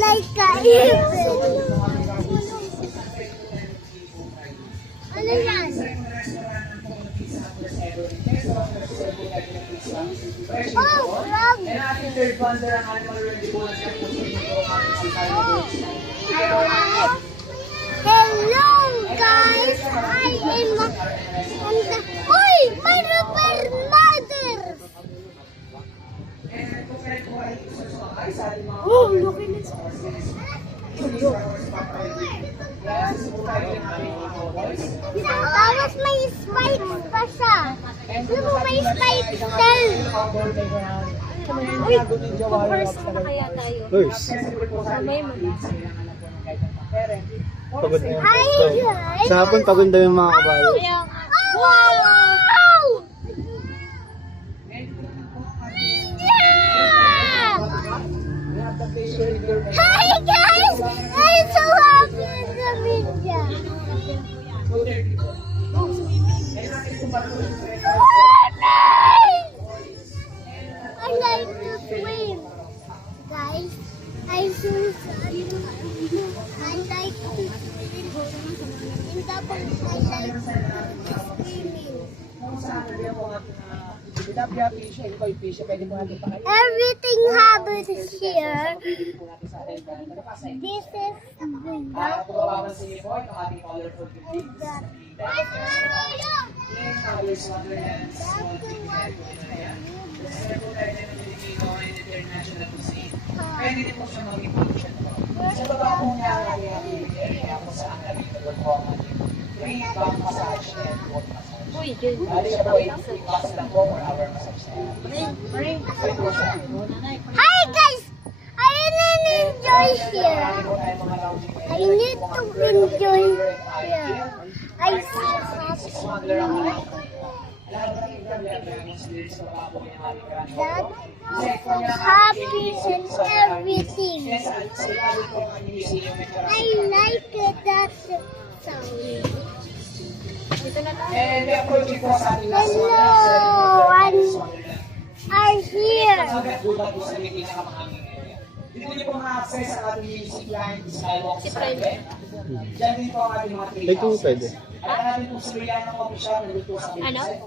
Like a even. Ano yan? Oh, frog! Hello guys! I am on the... Uy! My rubber ladder! Oh, look at this! Tapos may spikes pa siya. Alam mo, may spikes tail. Uy, first na kaya tayo. First. Sabay mo. Pagod na yun. Hi guys! Sa hapon, pagod daw yung mga kabayo. Kaya, Wow! Hi guys! I'm so happy in the media. I like to swim. Guys, I like to swim. In the boat, I like swimming. Everything happens here. This is Pwede din po siya maging function po. Sa baba po niya ang area kung saan nabibigod po ang free back massage and foot massage. uy, yun. Bali siya po, 8 bucks lang po for our massage therapy. Pwede po siya. Hi guys! I didn't enjoy here. Marami po tayong mga lounging I need to enjoy here. I see happy. smuggler ang mga lahat ng internet sa baba po niya That happy and everything. I like that sound. Dito na tayo. And the approaching po sa ating last one. Hello, are here. Buta po sa may pinakamahanging area. Dito niyo po ma-access ang ating music line, skywalk Si sa Fred. atin. Diyan din po ang ating mga Ito pwede. At natin po sa Rihanna Coffee Shop, nandito po sa Ano? website.